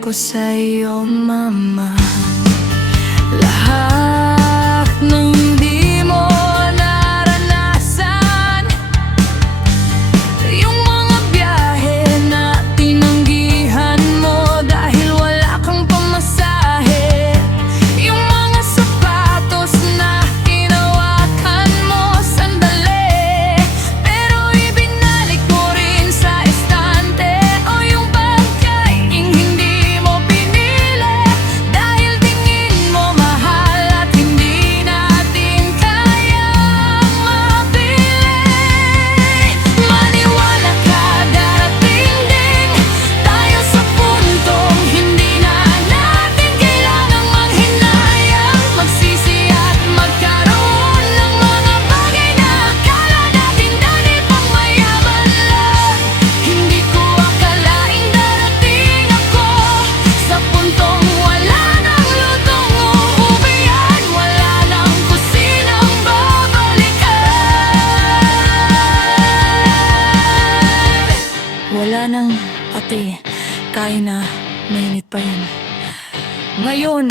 ko sa'yo, mama. Lahat ng hindi mo naranasan, yung mga biyahe na tinanggihan mo dahil wala kang pamasahe, yung mga sapatos na hinawakan mo sandali pero ibinalik mo rin sa estante, o yung pagkaing hindi mo pinili dahil tingin mo mahal at hindi natin kayang mapili. Maniwala ka, darating din tayo sa puntong hindi na natin kailangang manghinayang, magsisi at magkaroon ng mga bagay na akala natin dati pang mayaman lang. Hindi ko akalaing darating ako sa puntong wala nang lutong uuwian, wala nang kusinang babalikan. Wala nang ate, kaya na, mainit pa yan. Ngayon,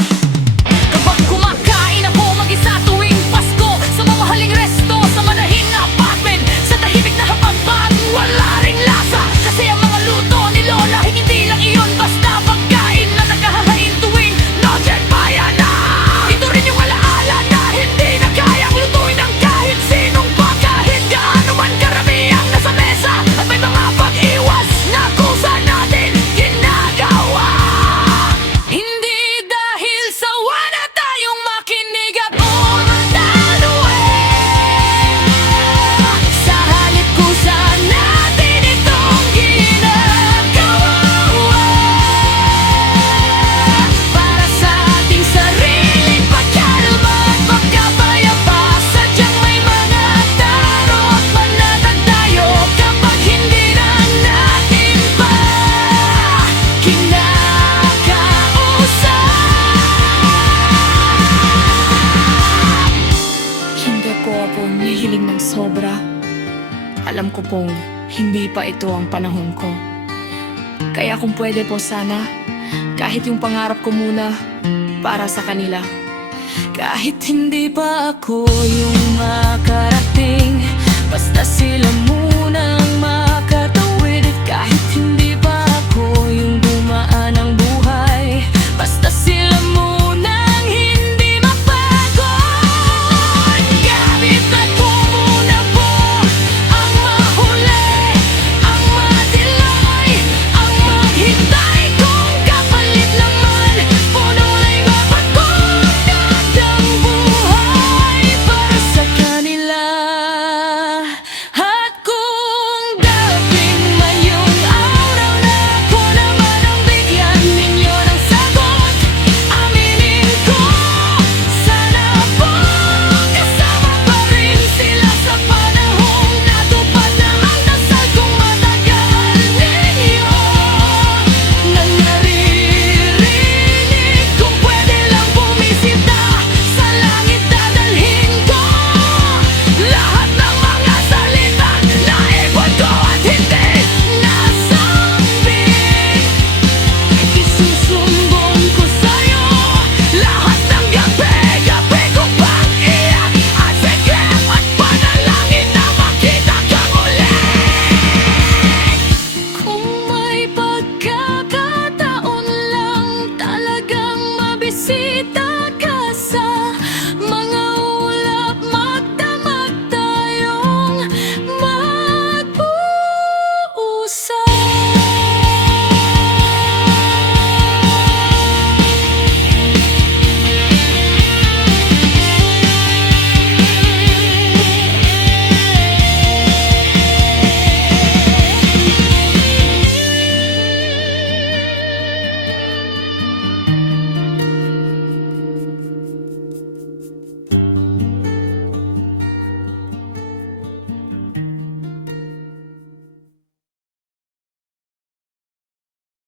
kapag kumakain ako mag-isa tuwing Pasko, sa mamahaling resto, sa manahin na apartment, sa tahimik na hapagpan, wala ring lasa. Kasi ang mga luto ni Lola, hindi lang iyon basta pagkain na naghahain tuwing Noche Buena. Ito rin yung alaala na hindi na kayang lutuin ng kahit sinong pa, kahit gaano man karami ang nasa mesa, at may mga pag-iwas na kusa natin ginagawa. Hindi dahil sawa na tayong makinig at umundaluin, sa halip kusa natin itong ginagawa para sa ating sariling pagkalma at pagkapayapa. Sadyang may mga taro at manatag tayo kapag hindi na natin pa kinakausap. Hindi po ako nihiling ng sobra. Alam ko pong hindi pa ito ang panahon ko. Kaya kung pwede po sana, kahit yung pangarap ko muna para sa kanila. Kahit hindi pa ako yung makarating